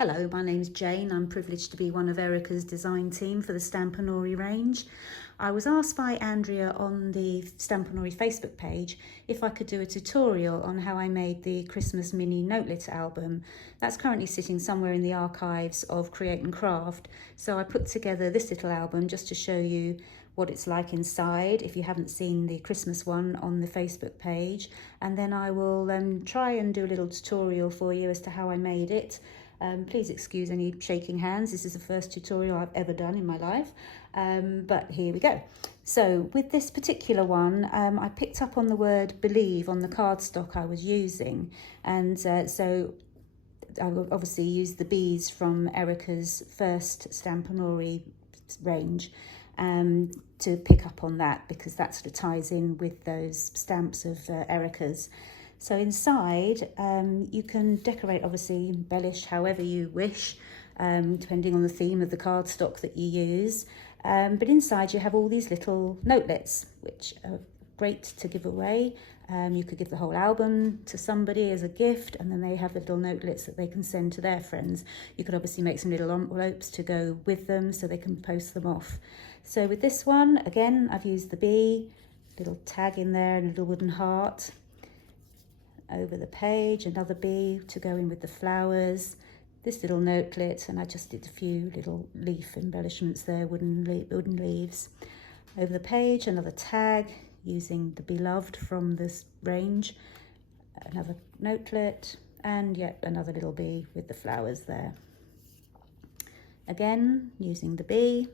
Hello, my name's Jane. I'm privileged to be one of Erica's design team for the Stampanory range. I was asked by Andrea on the Stampanory Facebook page if I could do a tutorial on how I made the Christmas mini notelet album. That's currently sitting somewhere in the archives of Create and Craft. So I put together this little album just to show you what it's like inside if you haven't seen the Christmas one on the Facebook page, and then I will try and do a little tutorial for you as to how I made it. Please excuse any shaking hands. This is the first tutorial I've ever done in my life, but here we go. So with this particular one, I picked up on the word believe on the cardstock I was using, and so I will obviously use the bees from Erica's first Stampanory range to pick up on that, because that sort of ties in with those stamps of Erica's. So inside, you can decorate, obviously embellish however you wish, depending on the theme of the cardstock that you use. But inside you have all these little notelets, which are great to give away. You could give the whole album to somebody as a gift, and then they have the little notelets that they can send to their friends. You could obviously make some little envelopes to go with them so they can post them off. So with this one, again, I've used the bee, little tag in there and a little wooden heart. Over the page, another bee to go in with the flowers, this little notelet, and I just did a few little leaf embellishments there, wooden leaves. Over the page, another tag using the beloved from this range, another notelet, and yet another little bee with the flowers there. Again, using the bee,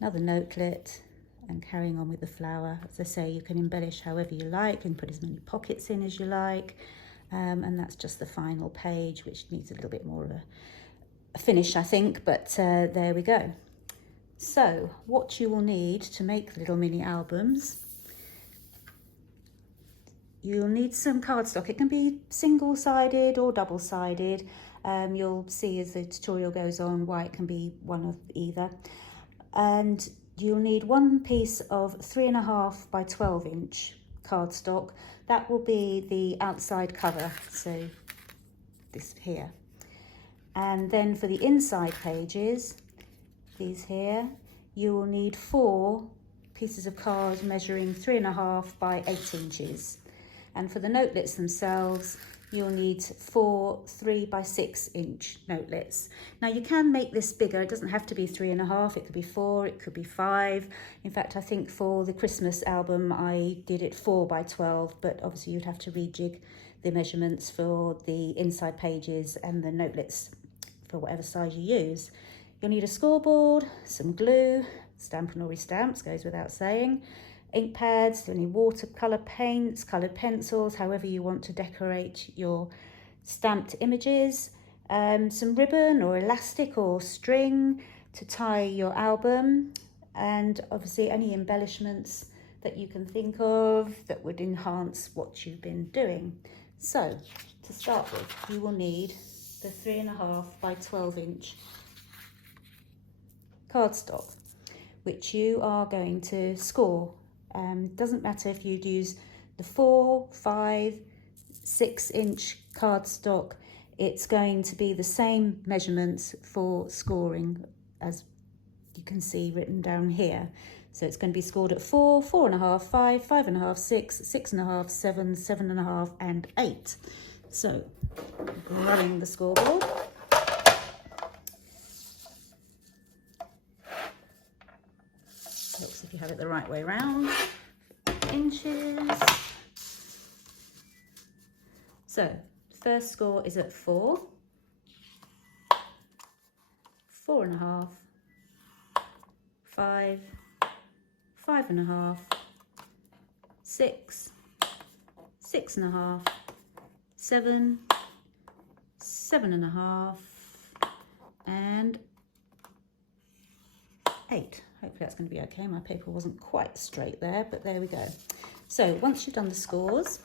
another notelet, and carrying on with the flower. As I say, you can embellish however you like and put as many pockets in as you like. And that's just the final page, which needs a little bit more of a finish, I think, but there we go. So what you will need to make little mini albums, you'll need some cardstock. It can be single-sided or double-sided. You'll see as the tutorial goes on why it can be one of either. And you'll need one piece of 3.5 by 12 inch cardstock. That will be the outside cover, so this here. And then for the inside pages, these here, you will need 4 pieces of card measuring 3.5 by 8 inches. And for the notelets themselves, you'll need 4 3 by 6 inch notelets. Now you can make this bigger. It doesn't have to be 3.5, it could be 4, it could be 5. In fact, I think for the Christmas album, I did it 4 by 12, but obviously you'd have to rejig the measurements for the inside pages and the notelets for whatever size you use. You'll need a scoreboard, some glue, Stampanory stamps, goes without saying, ink pads, you'll need watercolour paints, coloured pencils, however you want to decorate your stamped images, some ribbon or elastic or string to tie your album, and obviously any embellishments that you can think of that would enhance what you've been doing. So to start with, you will need the 3.5 by 12 inch cardstock, which you are going to score. Doesn't matter if you'd use the 4, 5, 6 inch cardstock, it's going to be the same measurements for scoring as you can see written down here. So it's going to be scored at 4, 4.5, 5, 5.5, 6, 6.5, 7, 7.5 and 8. So running the scoreboard. Helps if you have it the right way round. Inches. So first score is at 4, 4.5, 5, 5.5, 6, 6.5, 7, 7.5 and 8. Hopefully that's going to be okay. My paper wasn't quite straight there, but there we go. So once you've done the scores,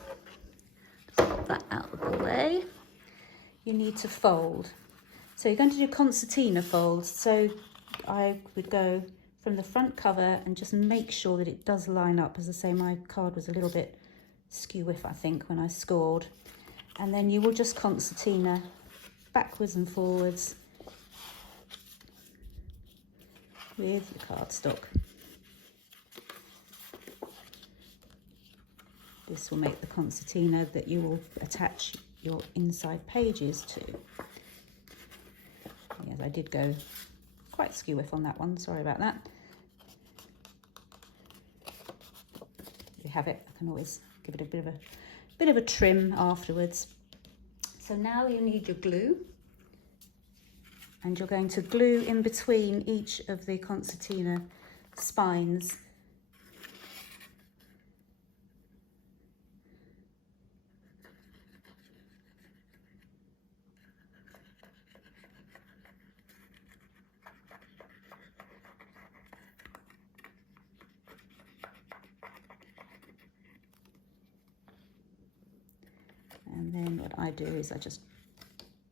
put that out of the way, you need to fold. So you're going to do concertina folds. So I would go from the front cover and just make sure that it does line up. As I say, my card was a little bit skew-whiff, I think, when I scored. And then you will just concertina backwards and forwards with your cardstock. This will make the concertina that you will attach your inside pages to. Yes, I did go quite skew-whiff on that one, sorry about that. There you have it. I can always give it a bit of a trim afterwards. So now you need your glue, and you're going to glue in between each of the concertina spines. And then what I do is I just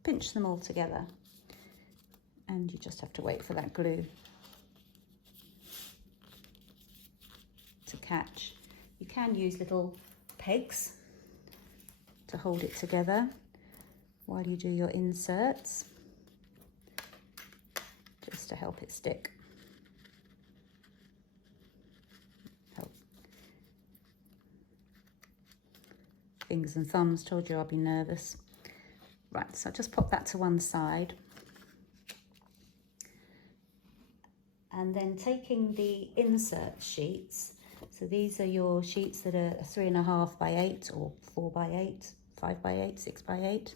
pinch them all together, and you just have to wait for that glue to catch. You can use little pegs to hold it together while you do your inserts, just to help it stick. Fingers and thumbs told you I'll be nervous. Right, so just pop that to one side. And then taking the insert sheets, so these are your sheets that are 3.5 by 8 or 4 by 8, 5 by 8, 6 by 8.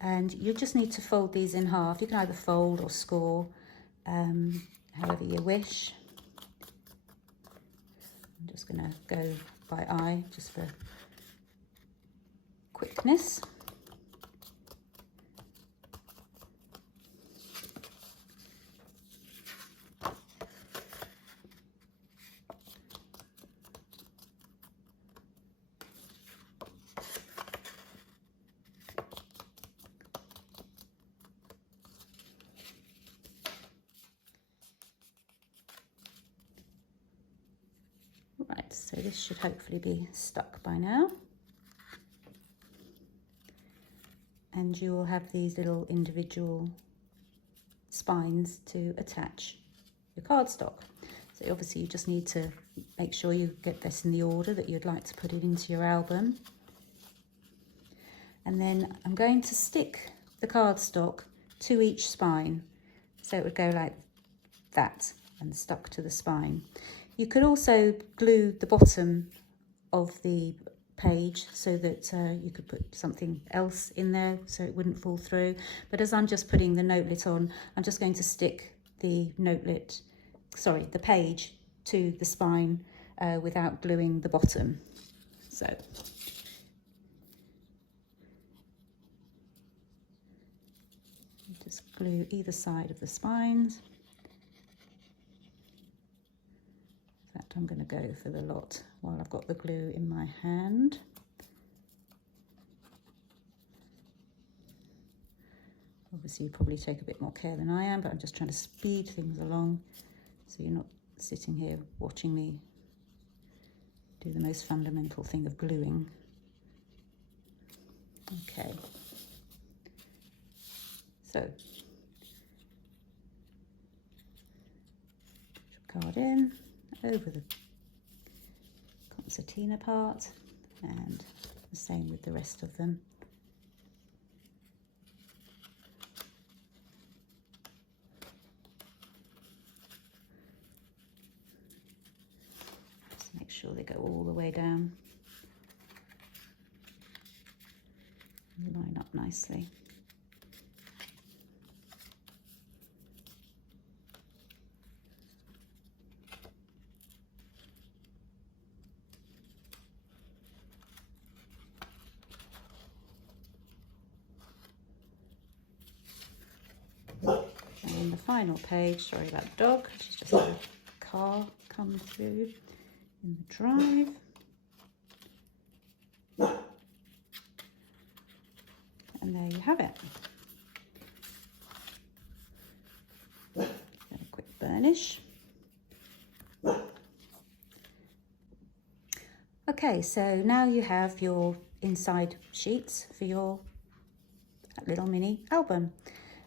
And you just need to fold these in half. You can either fold or score, however you wish. I'm just gonna go by eye, just for quickness. Right, so this should hopefully be stuck by now. And you will have these little individual spines to attach your cardstock. So obviously you just need to make sure you get this in the order that you'd like to put it into your album. And then I'm going to stick the cardstock to each spine. So it would go like that and stuck to the spine. You could also glue the bottom of the page so that you could put something else in there so it wouldn't fall through. But as I'm just putting the notelet on, I'm just going to stick the the page to the spine without gluing the bottom. So just glue either side of the spines. In fact, I'm going to go for the lot while I've got the glue in my hand. Obviously, you probably take a bit more care than I am, but I'm just trying to speed things along so you're not sitting here watching me do the most fundamental thing of gluing. Okay. So, card in, over the concertina part, and the same with the rest of them. Just make sure they go all the way down and line up nicely. And the final page, sorry about the dog, she's just had a car come through in the drive. And there you have it. A quick burnish. Okay, so now you have your inside sheets for your little mini album.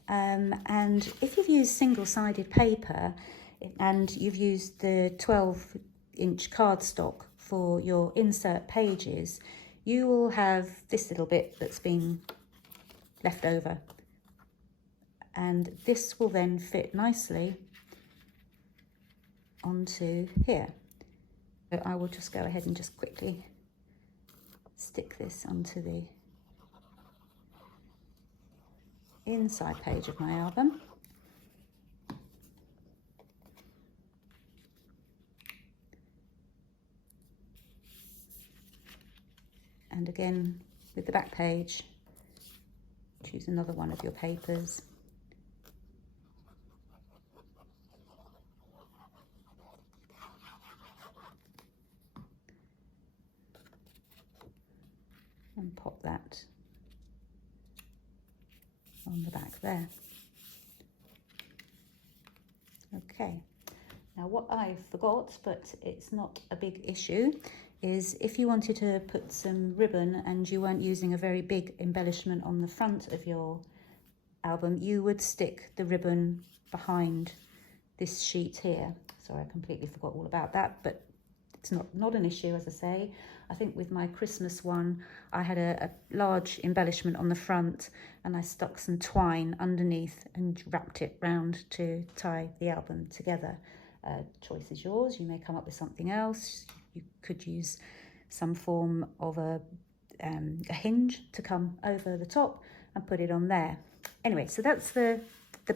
And if you've used single-sided paper and you've used the 12-inch cardstock for your insert pages, you will have this little bit that's been left over, and this will then fit nicely onto here. So I will just go ahead and just quickly stick this onto the inside page of my album. And again, with the back page, choose another one of your papers. And pop that on the back there. Okay, now what I forgot, but it's not a big issue, is if you wanted to put some ribbon and you weren't using a very big embellishment on the front of your album, you would stick the ribbon behind this sheet here. Sorry, I completely forgot all about that, but it's not an issue, as I say. I think with my Christmas one, I had a large embellishment on the front, and I stuck some twine underneath and wrapped it round to tie the album together. Choice is yours. You may come up with something else. You could use some form of a hinge to come over the top and put it on there. Anyway, so that's the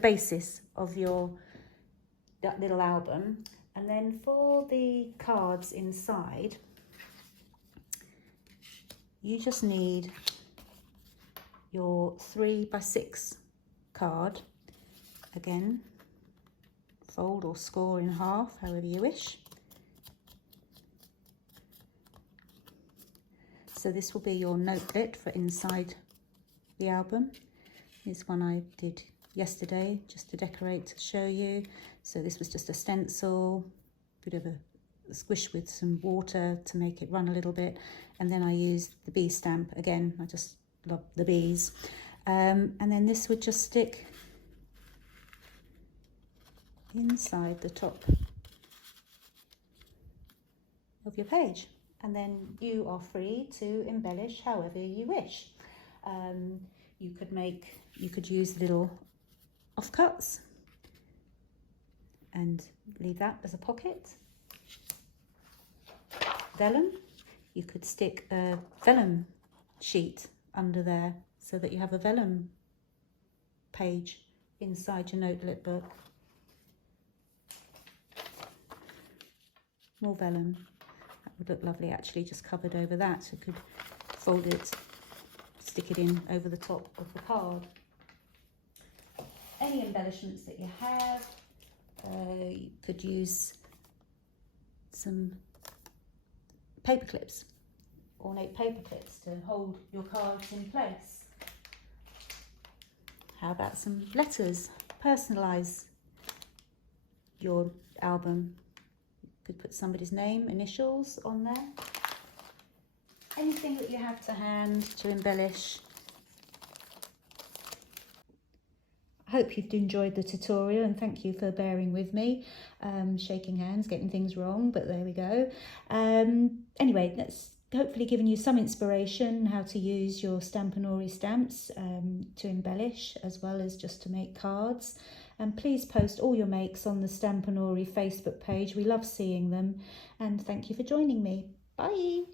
basis of that little album. And then for the cards inside, you just need your 3x6 card. Again, fold or score in half, however you wish. So this will be your notelet for inside the album. This one I did yesterday just to decorate, to show you. So this was just a stencil, bit of a squish with some water to make it run a little bit, and then I used the bee stamp again. I just love the bees. And then this would just stick inside the top of your page, and then you are free to embellish however you wish. You could use little offcuts and leave that as a pocket. Vellum, you could stick a vellum sheet under there so that you have a vellum page inside your notelet book. More vellum, that would look lovely actually, just covered over that. You could fold it, stick it in over the top of the card. Any embellishments that you have, you could use some paper clips, ornate paper clips to hold your cards in place. How about some letters? Personalise your album. You could put somebody's name, initials on there. Anything that you have to hand to embellish. I hope you've enjoyed the tutorial, and thank you for bearing with me. Shaking hands, getting things wrong, but there we go. Anyway, that's hopefully given you some inspiration how to use your Stampanory stamps to embellish, as well as just to make cards. And please post all your makes on the Stampanory Facebook page. We love seeing them. And thank you for joining me. Bye.